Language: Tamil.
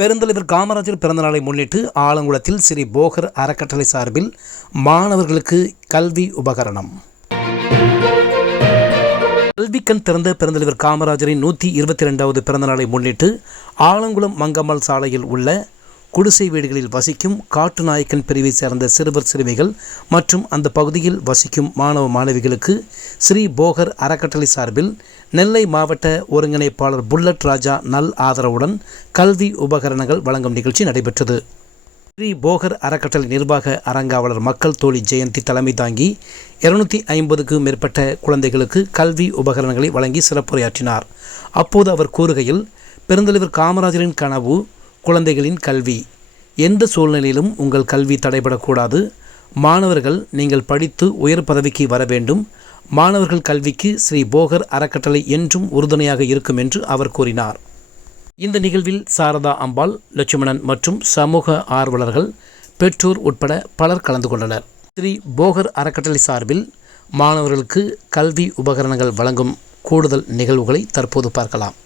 பெருந்தலைவர் காமராஜர் பிறந்தநாளை முன்னிட்டு ஆலங்குளத்தில் ஸ்ரீ போகர் அறக்கட்டளை சார்பில் மாணவர்களுக்கு கல்வி உபகரணம். கல்விக்கண் திறந்த பெருந்தலைவர் காமராஜரின் நூற்றி இருபத்தி ரெண்டாவது பிறந்தநாளை முன்னிட்டு ஆலங்குளம் மங்கம்மாள் சாலையில் உள்ள குடிசை வீடுகளில் வசிக்கும் காட்டுநாயக்கன் பிரிவை சேர்ந்த சிறுவர் சிறுமிகள் மற்றும் அந்த பகுதியில் வசிக்கும் மாணவ மாணவிகளுக்கு ஸ்ரீ போகர் அறக்கட்டளை சார்பில் நெல்லை மாவட்ட ஒருங்கிணைப்பாளர் புல்லட் ராஜா நல் ஆதரவுடன் கல்வி உபகரணங்கள் வழங்கும் நிகழ்ச்சி நடைபெற்றது. ஸ்ரீ போகர் அறக்கட்டளை நிர்வாக அரங்காவலர் மக்கள் தோழி ஜெயந்தி தலைமை தாங்கி இருநூத்தி ஐம்பதுக்கும் மேற்பட்ட குழந்தைகளுக்கு கல்வி உபகரணங்களை வழங்கி சிறப்புரையாற்றினார். அப்போது அவர் கூறுகையில் பெருந்தலைவர் காமராஜரின் கனவு குழந்தைகளின் கல்வி. எந்த சூழ்நிலையிலும் உங்கள் கல்வி தடைபடக்கூடாது. மாணவர்கள் நீங்கள் படித்து உயர் பதவிக்கு வர வேண்டும். மாணவர்கள் கல்விக்கு ஸ்ரீ போகர் அறக்கட்டளை என்றும் உறுதுணையாக இருக்கும் என்று அவர் கூறினார். இந்த நிகழ்வில் சாரதா அம்பாள் லட்சுமணன் மற்றும் சமூக ஆர்வலர்கள் பெற்றோர் உட்பட பலர் கலந்து கொண்டனர். ஸ்ரீ போகர் அறக்கட்டளை சார்பில் மாணவர்களுக்கு கல்வி உபகரணங்கள் வழங்கும் கூடுதல் நிகழ்வுகளை தற்போது பார்க்கலாம்.